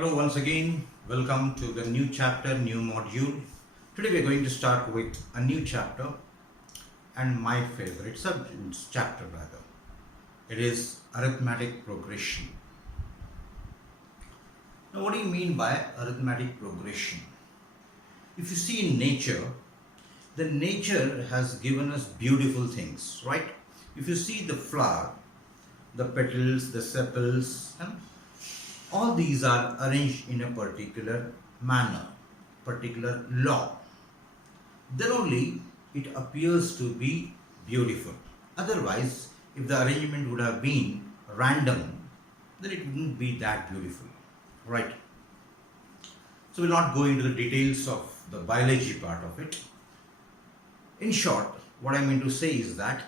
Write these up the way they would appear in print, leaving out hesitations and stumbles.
Hello, once again. Welcome to the new chapter, new module. Today we are going to start with a new chapter and my favorite subject, chapter rather. It is arithmetic progression. Now, what do you mean by arithmetic progression? If you see in nature, the nature has given us beautiful things, right? If you see the flower, the petals, the sepals, all these are arranged in a particular manner, particular law. Then only it appears to be beautiful. Otherwise, if the arrangement would have been random, then it wouldn't be that beautiful, right? So we'll not go into the details of the biology part of it. In short, what I mean to say is that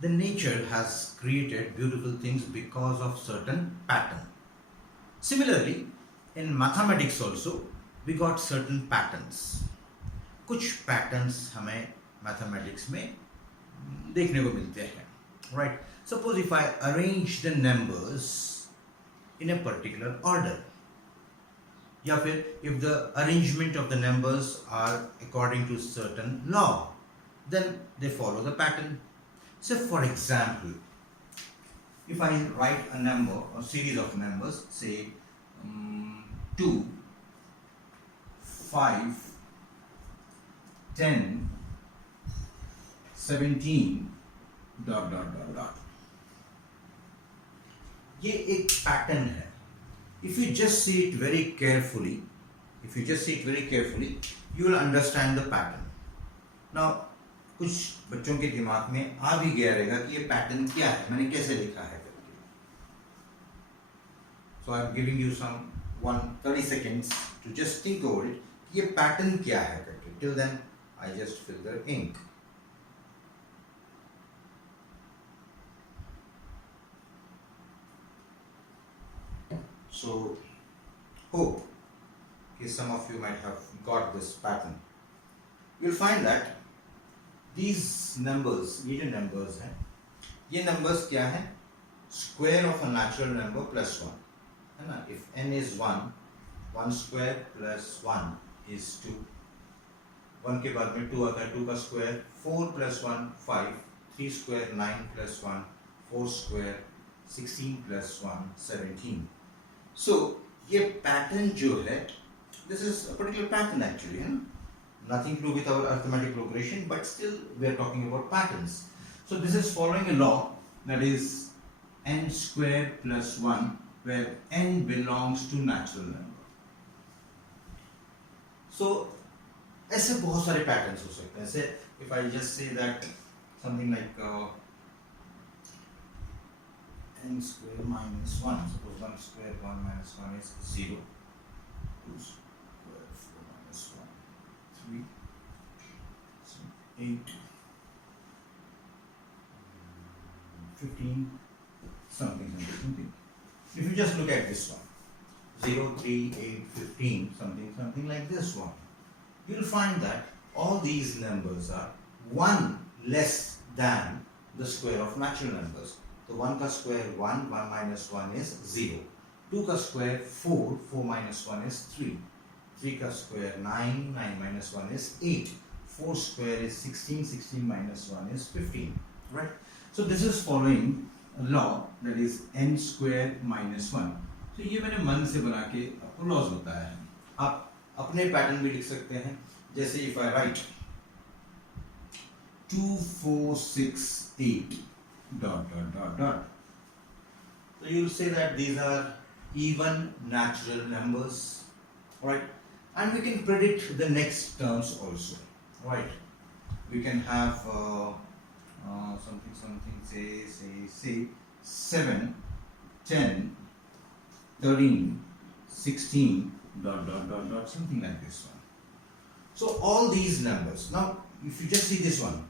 the nature has created beautiful things because of certain pattern. Similarly, in mathematics also, we got certain patterns. कुछ patterns हमें mathematics में देखने को मिलते हैं, right? Suppose if I arrange the numbers in a particular order, या फिर if the arrangement of the numbers are according to certain law, then they follow the pattern. So, for example, if I write a number or series of numbers, say 2, 5, 10, 17, dot dot dot dot. ये एक pattern है. If you just see it very carefully, you will understand the pattern. Now, कुछ बच्चों के दिमाग में आ भी गया रहेगा कि ये पैटर्न क्या है, मैंने कैसे लिखा है करके. So I am giving you some 30 seconds to just think over it. ये पैटर्न क्या है करके. Till then, I just fill the ink. So hope some of you might have got this pattern. You'll find that these numbers, ये जो numbers हैं, ये numbers क्या है? Square of a natural number plus 1, है ना? If n is 1, 1 square plus 1 is 2. 1 के बाद में 2 आता है, 2 का square, 4 plus 1 5, 3 square 9 plus 1, 4 square 16 plus 1 17. So ये pattern जो है, this is a particular pattern actually, है ना? Nothing to do with our arithmetic progression, but still we are talking about patterns. So this is following a law, that is n square plus 1, where n belongs to natural number. So ऐसे बहुत सारे patterns हो सकते हैं. ऐसे if I just say that something like n square minus 1, suppose 1 square 1 minus 1 is 0, 2 square 4 minus 1, 3, 8, 15, something. If you just look at this one, 0, 3, 8, 15, something like this one, you will find that all these numbers are 1 less than the square of natural numbers. So 1 का square 1, 1 minus 1 is 0. 2 का square 4, 4 minus 1 is 3. 3 का square 9, 9 minus 1 is 8. 4 square is 16, 16 minus 1 is 15. Right? So this is following a law, that is n square minus 1. So ये मैंने मन से बना के आपको लॉज बताया है. आप अपने पैटर्न भी लिख सकते हैं. जैसे if I write 2, 4, 6, 8 dot dot dot dot. So you will say that these are even natural numbers, right? And we can predict the next terms also, right? We can have something say 7, 10, 13, 16 dot dot dot dot, something like this one. So all these numbers, now if you just see this one,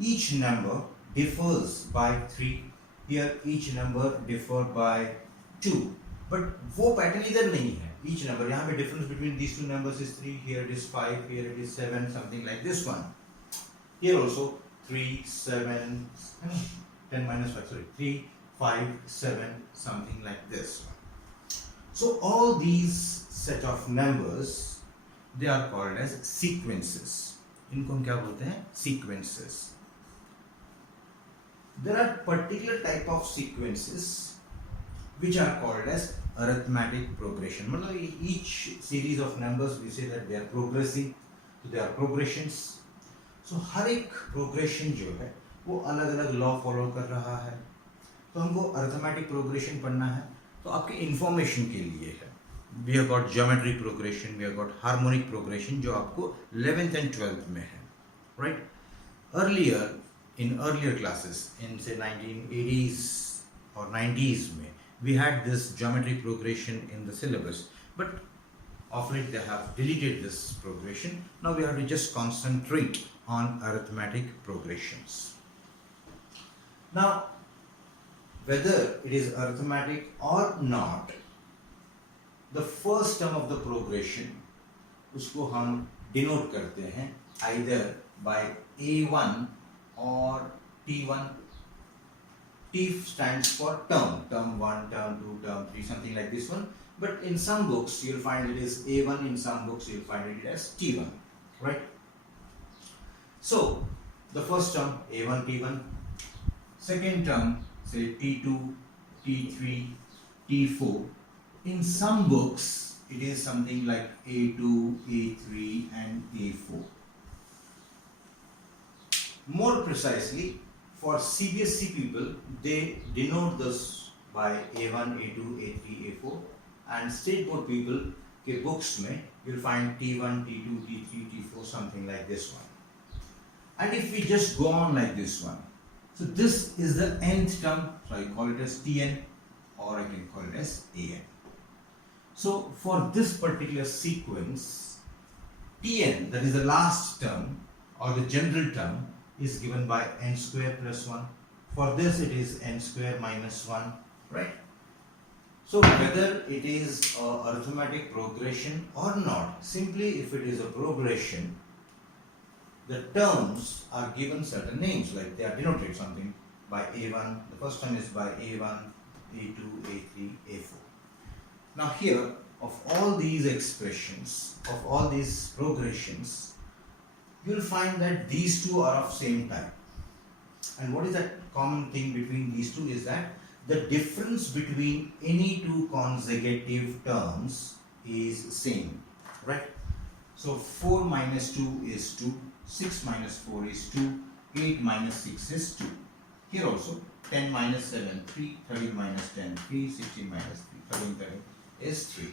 each number differs by 3. Here each number differ by 2. But वो pattern इधर नहीं है. Each number, यहाँ पे difference between these two numbers is 3. Here it is 5. Here it is 7. Something like this one. Here also 3, 7, 10 minus 5. Sorry, 3, 5, 7. Something like this one. So all these set of numbers, they are called as sequences. इनको हम क्या बोलते हैं? Sequences. There are particular type of sequences which are called as arithmetic progression. मतलब each series of numbers we say that they are progressing, so they are progressions. So हर एक progression जो है वो अलग अलग law follow कर रहा है. तो हमको arithmetic progression पढ़ना है, तो आपके information के लिए है. We have got geometric progression, we have got harmonic progression जो आपको 11th and 12th में है, right? Earlier, in earlier classes, in say 1980s or 90s में, we had this geometric progression in the syllabus, but of late they have deleted this progression. Now we have to just concentrate on arithmetic progressions. Now, whether it is arithmetic or not, the first term of the progression उसको हम denote करते हैं either by A1 or T1. T stands for term 1, term 2, term 3, something like this one. But in some books you'll find it as A1, in some books you'll find it as T1, right? So the first term A1, T1, second term say T2, T3, T4. In some books it is something like A2, A3 and A4. More precisely, for CBSE people, they denote this by A1, A2, A3, A4, and state board people के books में you'll find T1, T2, T3, T4, something like this one. And if we just go on like this one, so this is the nth term, so I call it as Tn, or I can call it as An. So for this particular sequence, Tn, that is the last term or the general term, is given by n square plus 1. For this it is n square minus 1, right? So whether it is a arithmetic progression or not, simply if it is a progression, the terms are given certain names, like they are denoted something by A1, the first term is by A1, A2, A3, A4. Now here, of all these expressions, of all these progressions, you will find that these two are of same type. And what is that common thing between these two is that the difference between any two consecutive terms is same, right? So 4 minus 2 is 2, 6 minus 4 is 2, 8 minus 6 is 2. Here also 10 minus 7, 3, 13 minus 10, 3, 16 minus 3, 13 is 3.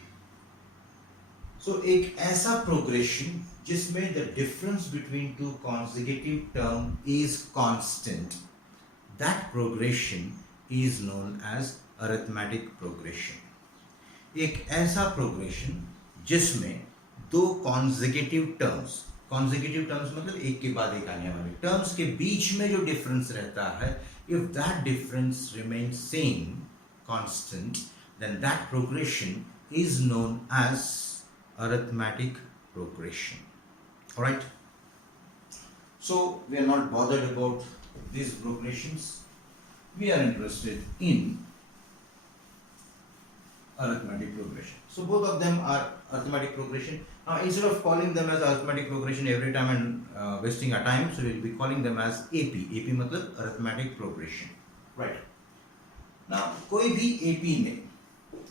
So एक ऐसा progression जिसमें the difference between two consecutive term is constant, that progression is known as arithmetic progression. एक ऐसा progression जिसमें दो consecutive terms मतलब एक के बाद एक आने वाले terms के बीच में जो difference रहता है, if that difference remains same, constant, then that progression is known as arithmetic progression. Alright? So we are not bothered about these progressions. We are interested in arithmetic progression. So both of them are arithmetic progression. Now instead of calling them as arithmetic progression every time and wasting our time, so we will be calling them as AP. AP मतलब arithmetic progression. Right? Now कोई भी AP में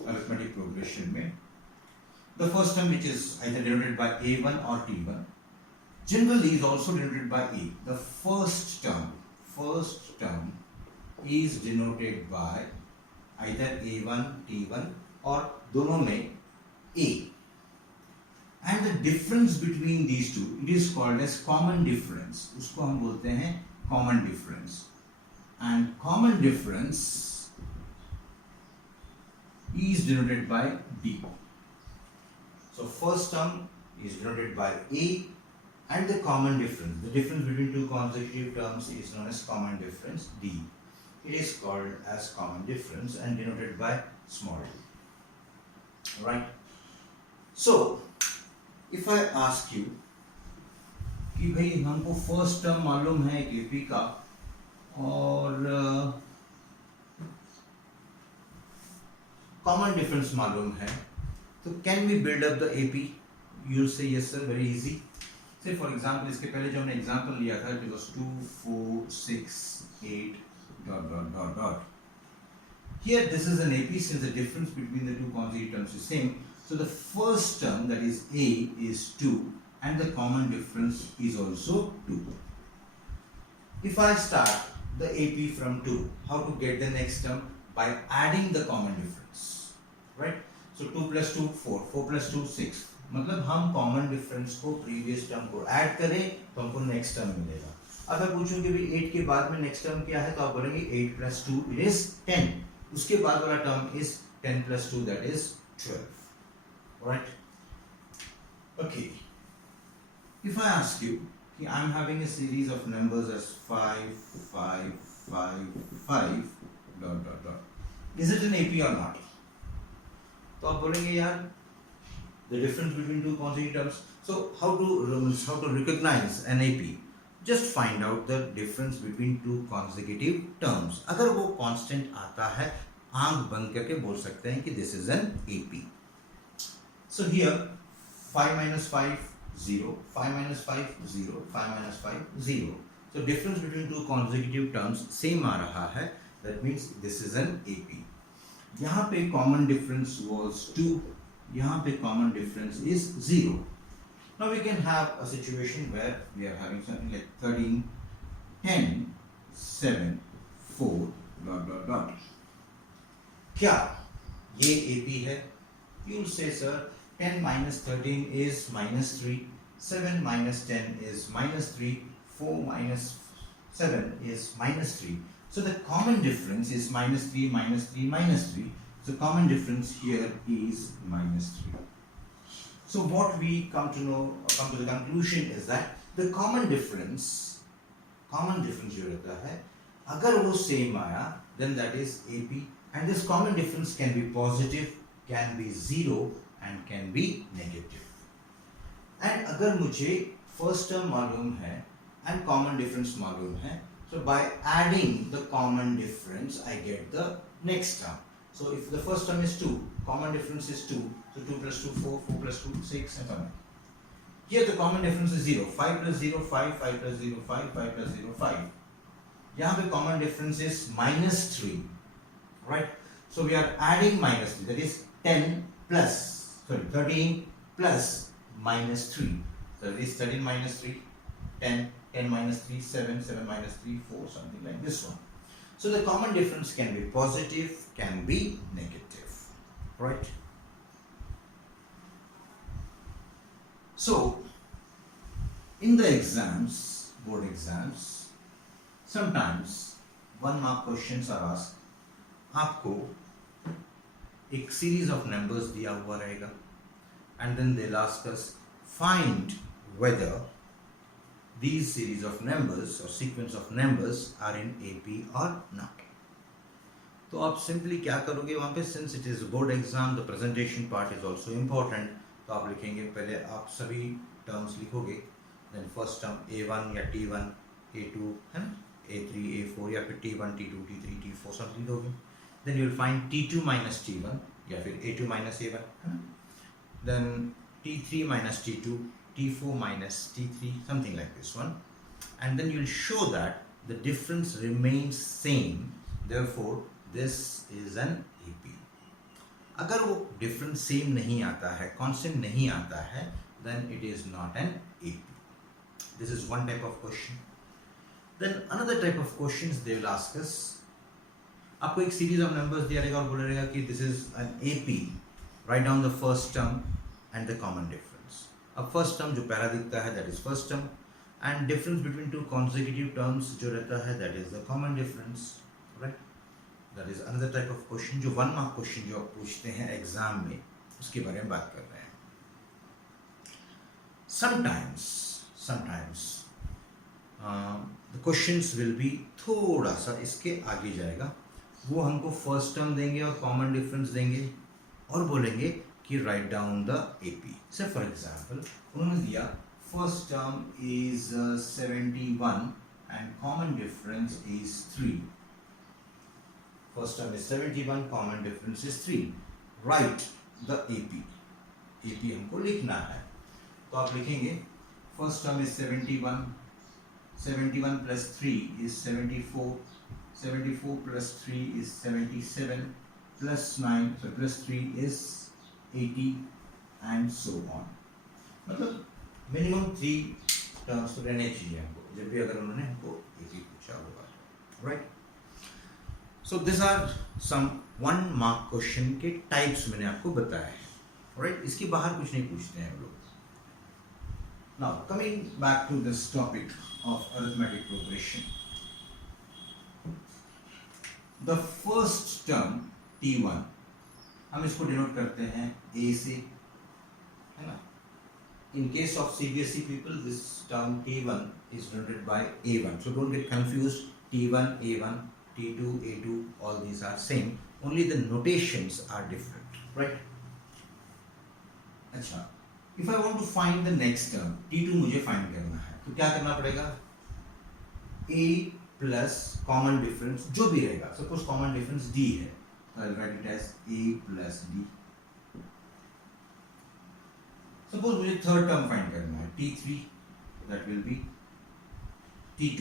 arithmetic progression में the first term which is either denoted by A1 or T1 generally is also denoted by A. The first term is denoted by either A1, T1 or दोनों में A. And the difference between these two, it is called as common difference. उसको हम बोलते हैं common difference. And common difference is denoted by D. So first term is denoted by A, and the common difference, the difference between two consecutive terms, is known as common difference D. It is called as common difference and denoted by small d. Right? So if I ask you कि भाई हमको first term मालूम है AP का और common difference मालूम है, तो can we build up the AP? You will say yes sir, very easy. Say for example इसके पहले जो हमने एग्जांपल लिया था, it was 2 4 6 8 dot dot dot dot. Here this is an AP since the difference between the two consecutive terms is same. So the first term, that is A, is 2 and the common difference is also 2. If I start the AP from 2, how to get the next term? By adding the common difference, right? So 2 plus 2 4, 4 plus 2 6. मतलब हम common difference को previous term को add करें तो हमको next term मिलेगा. अगर पूछूं कि भाई 8 के बाद में next term क्या है, तो आप बोलेंगे 8 plus 2 it is 10. उसके बाद वाला term is 10 plus 2, that is 12. Right? Okay. If I ask you, I'm having a series of numbers as 5, 5, 5, 5, dot dot dot. Is it an AP or not? तो आप बोलेंगे यार, the difference between two consecutive terms. So how to recognize an AP? Just find out the difference between two consecutive terms. अगर वो constant आता है, आंख बंद करके बोल सकते हैं कि this is an AP. So here 5 minus 5 0, 5 minus 5 0, 5 minus 5 0. So difference between two consecutive terms same आ रहा है. That means this is an AP. यहाँ पे common difference was 2. यहाँ पे common difference is 0. Now we can have a situation where we are having something like 13, 10, 7, 4, dot dot dot. क्या ये AP है? You will say, sir, 10 minus 13 is minus 3, 7 minus 10 is minus 3, 4 minus 7 is minus 3. So the common difference is minus 3, minus 3, minus 3. So common difference here is minus 3. So what we come to the conclusion is that the common difference जो रहता है, अगर वो same आया, then that is AP, and this common difference can be positive, can be 0, and can be negative. And अगर मुझे first term मालूम है and common difference मालूम है, so by adding the common difference I get the next term. So if the first term is 2, common difference is 2, so 2 plus 2 4, 4 plus 2 6, and so on. Here the common difference is 0, 5 plus 0 5, 5 plus 0 5, 5 plus 0 5. यहाँ पे common difference is minus 3, right? So we are adding minus 3, that is 13 plus minus 3. So it is 13 minus 3, 10, 10 minus 3, 7, 7 minus 3, 4, something like this one. So the common difference can be positive, can be negative, right? So in the exams, board exams, sometimes 1 mark questions are asked. आपको एक series of numbers दिया हुआ रहेगा, and then they'll ask us find whether these series of numbers or sequence of numbers are in AP or not. तो आप simply क्या करोगे वहाँ पे, since it is board exam, the presentation part is also important. तो आप लिखेंगे, पहले आप सभी terms लिखोगे, then first term A1 या T1, A2 है ना, A3, A4 या फिर T1, T2, T3, T4 सब लिखोगे. Then you will find T2 minus T1 या फिर A2 minus A1 है ना, then T3 minus T2, T4 minus T3, something like this one, and then you will show that the difference remains same, therefore this is an AP. अगर वो difference same नहीं आता है, constant नहीं आता है, then it is not an AP. This is one type of question. Then another type of questions they will ask us. आपको एक series of numbers दिया रहेगा और बोलेगा कि this is an AP. Write down the first term and the common difference. अब first term जो पहला दिखता है, that is first term, and difference between two consecutive terms जो रहता है, that is the common difference, right? That is another type of question जो 1 mark question जो आप पूछते हैं एग्जाम में, उसके बारे में बात कर रहे हैं. Sometimes the questions will be थोड़ा सा इसके आगे जाएगा. वो हमको first term देंगे और common difference देंगे और बोलेंगे कि write down the AP. So for example, उन्होंने दिया first term is 71 and common difference is 3. First term is 71, common difference is 3. Right the AP, AP हमको लिखना है, तो आप लिखेंगे first term is 71, 71 plus 3 is 74, 74 plus 3 is 77, plus 9 so plus 3 is 80 and so on. मतलब minimum 3 terms तो रहने चाहिए हमको जब भी अगर उन्होंने हमको एपी पूछा होगा, right. So this are some 1 mark question के टाइप्स मैंने आपको बताया है, राइट. इसके बाहर कुछ नहीं पूछते हैं हम लोग. Now coming back to this topic of arithmetic progression. The first term T1 हम इसको डिनोट करते हैं A से, है ना. In case of CBSE people this term T1 is denoted by A1, so don't get confused. T1 A1, T2 A2, all these are same, only the notations are different, right. अच्छा, if I want to find the next term T2 मुझे find करना है तो क्या करना पड़ेगा. A plus common difference जो भी रहेगा, सपोज कॉमन डिफरेंस D है तो I write it as A plus D. Suppose मुझे थर्ड टर्म फाइंड करना है T3, that will be T2,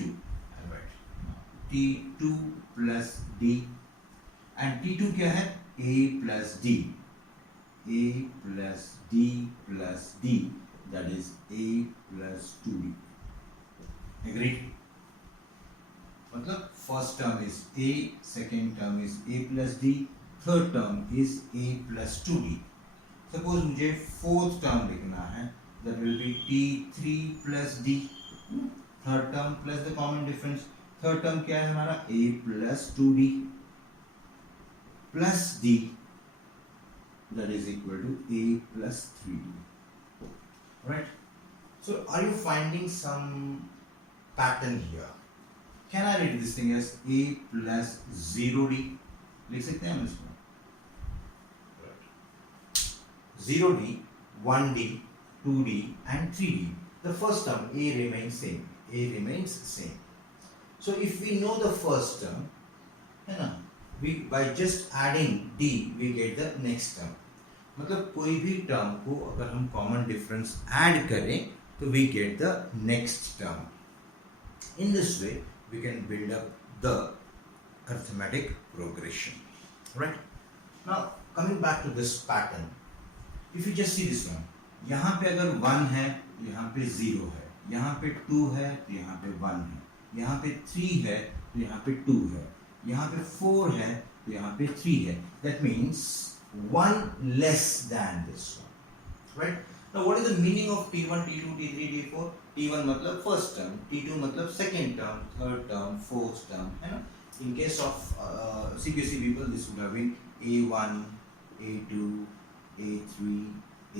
I write T2 plus D, and T2 क्या है A plus D, A plus D plus D, that is A plus 2D. Agreed. मतलब first term is A, second term is A plus D, third term is A plus 2D. Suppose मुझे fourth term लिखना है, that will be T3 plus D, third term plus the common difference. Third term क्या है हमारा A plus 2D plus D, that is equal to A plus 3D, right. So are you finding some pattern here? Can I read this thing as A plus 0D? लिख सकते हैं हम इसको. 0D, 1D, 2D and 3D. The first term A remains same. A remains same. So if we know the first term, है ना, we by just adding D we get the next term. मतलब कोई भी term को अगर हम common difference add करें तो we get the next term. In this way we can build up the arithmetic progression, right. Now coming back to this pattern, if you just see this one, यहाँ पे अगर 1 है तो यहाँ पे 0 है, यहाँ पे 2 है तो यहाँ पे 1 है, यहाँ पे 3 है तो यहाँ पे 2 है, यहाँ पे 4 है तो यहाँ पे 3 है. That means 1 less than this one, right. Now what is the meaning of T1, T2, T3, T4? T1 मतलब फर्स्ट टर्म, T2 मतलब second term, third term, fourth term, है ना. In case of CBSE people this would have been A1, A2, A3,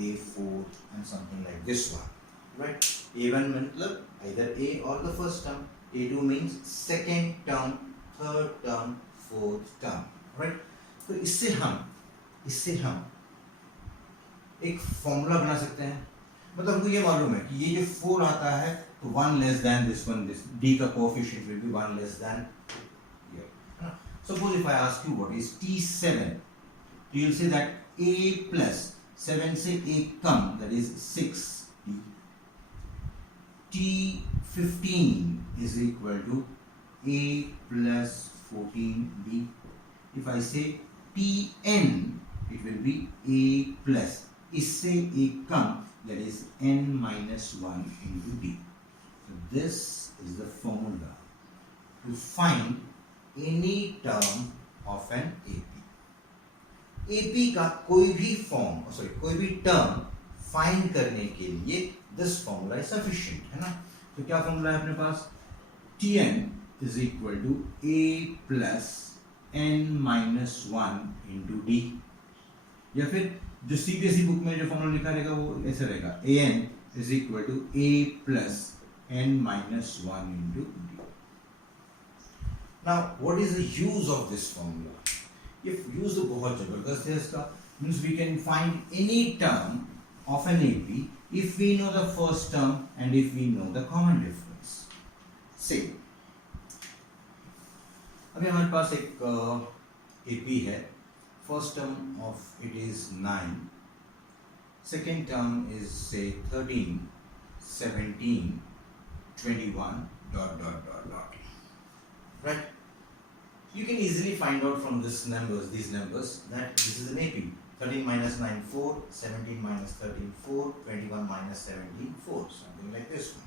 A4 and something like this one, right. A1 मतलब either A or the first term, A2 means second term, third term, fourth term, right. तो इससे हम एक formula बना सकते हैं. मतलब हमको ये मालूम है कि ये जो 4 आता है तो 1 less than this one, this D का coefficient will be 1 less than here, है ना. Suppose if I ask you what is T7, तो you will say that A plus 7 से A come, that is 6D. T15 is equal to A plus 14D. If I say Tn, it will be A plus, इससे A come, that is n minus 1 into D. So this is the formula to find any term of an AP. AP का कोई भी form, कोई भी term find करने के लिए this formula is sufficient, है ना. तो क्या फॉर्मूला है अपने पास? Tn is equal to A plus n minus 1 into D. या फिर जो CBSE बुक में जो फॉर्मूला लिखा रहेगा वो ऐसे रहेगा, An is equal to A plus n minus 1 into D. Now what is the use of this formula? ये use तो बहुत जबरदस्त है इसका. Means we can find any term of an AP if we know the first term and if we know the common difference. Say अभी हमारे पास एक AP है first term of it is 9, second term is say 13, 17, 21, dot dot dot dot. Right? You can easily find out from these numbers that this is an AP. 13 minus 9, 4, 17 minus 13, 4, 21 minus 17, 4, something like this one.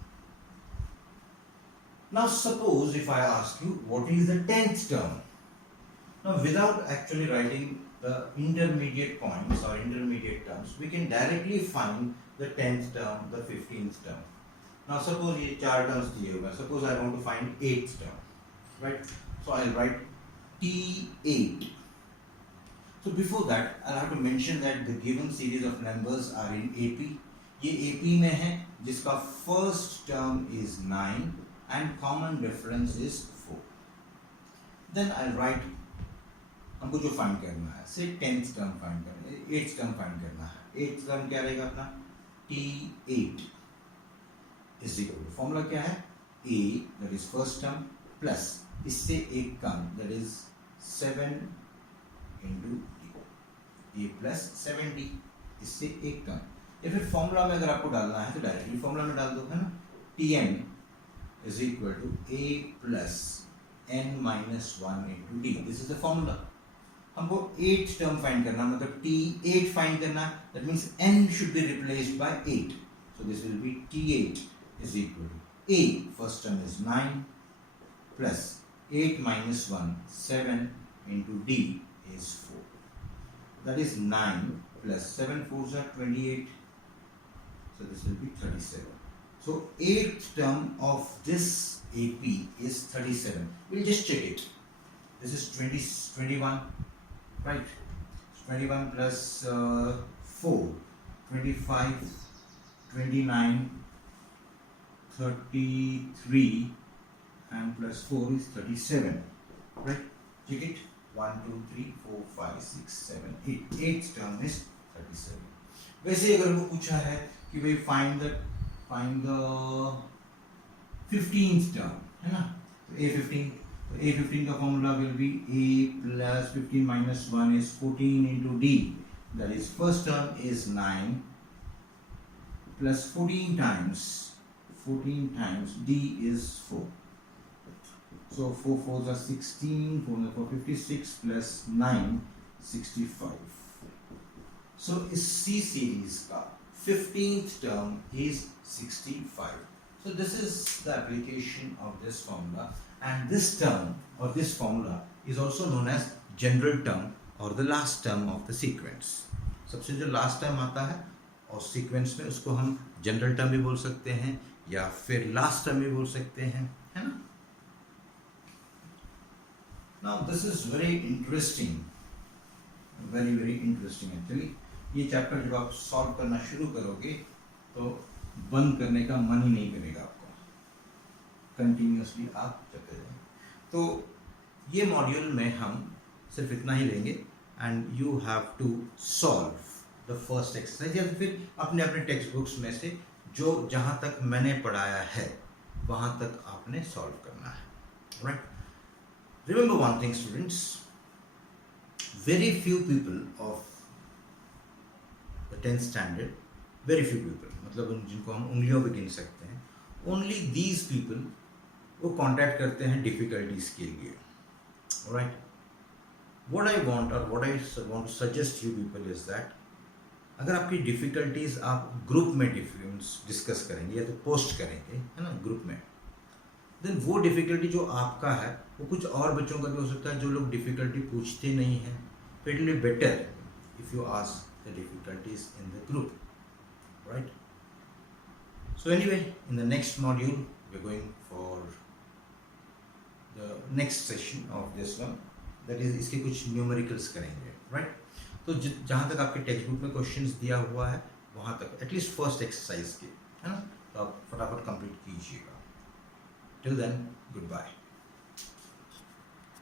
Now suppose if I ask you what is the 10th term. Now without actually writing the intermediate points or intermediate terms, we can directly find the 10th term, the 15th term. Now suppose ये 4 terms दिए हुए हैं. Suppose I want to find 8th term, right? So I'll write T8. So before that, I'll have to mention that the given series of numbers are in AP. ये AP में है, जिसका first term is 9 and common reference is 4. Then I'll write, हमको जो find करना है, say 10th term find करना है, 8th term find करना है. 8th term क्या रहेगा अपना? T8 is equal to formula क्या है? A, that is first term, plus इससे एक कम, that is 7 into D, A plus 7D, इससे एक कम. या फिर फॉर्मूला में अगर आपको डालना है तो डायरेक्टली फॉर्मूला में डाल दो, है ना? Tn is equal to A plus n minus 1 into D. This is the formula. हमको 8th term find करना, मतलब T8 find करना, that means n should be replaced by 8. So this will be T8 is equal to A, first term is 9, plus 8 minus 1, 7 into D is 4. That is 9 plus 7 4s are 28. So this will be 37. So 8th term of this AP is 37. We'll just check it. This is 21, right? 21 plus 4, 25, 29, 33, and plus 4 is 37, right? Check it. 1, 2, 3, 4, 5, 6, 7, 8. 8th term is 37. वैसे अगर वो पूछा है कि भाई find the 15th term, है ना? तो A15 का formula will be A plus 15 minus 1 is 14 into D. That is first term is 9 plus 14 times D is 4. So 4 4s are 16, 4 4 56 plus 9 65. So इस C series का 15th term is 65. So this is the application of this formula, and this term or this formula is also known as general term or the last term of the sequence. सबसे जो last term आता है और sequence में उसको हम general term भी बोल सकते हैं या फिर last term भी बोल सकते हैं, है ना? Now this is very interesting, very interesting actually. ये चैप्टर जब आप सॉल्व करना शुरू करोगे तो बंद करने का मन ही नहीं करेगा आपको, कंटिन्यूसली आप चलते रहें. तो ये मॉड्यूल में हम सिर्फ इतना ही लेंगे and you have to solve the first exercise, या फिर अपने अपने टेक्स्ट बुक्स में से जो जहाँ तक मैंने पढ़ाया है वहाँ तक आपने सॉल्व करना है, right? Remember one thing, students, very few people of the 10th standard, very few people, मतलब जिनको हम उंगलियों पे गिन सकते हैं, only these people वो कांटेक्ट करते हैं डिफिकल्टीज के लिए, right? What I want or what I want to suggest you people is that अगर आपकी डिफिकल्टीज आप ग्रुप में डिस्कस करेंगे या तो पोस्ट करेंगे, है ना, ग्रुप में, देन वो डिफ़िकल्टी जो आपका है वो कुछ और बच्चों का भी हो सकता है जो लोग डिफ़िकल्टी पूछते नहीं हैं. तो it will be better if you ask the difficulties in the group, right? So anyway, in the next module we are going for the next session of this one, that is इसके कुछ numericals करेंगे, right? तो जहाँ तक आपके text book में questions दिया हुआ है वहाँ तक एटलीस्ट फर्स्ट एक्सरसाइज के, है ना, तो आप फटाफट कंप्लीट कीजिएगा. Till then, goodbye.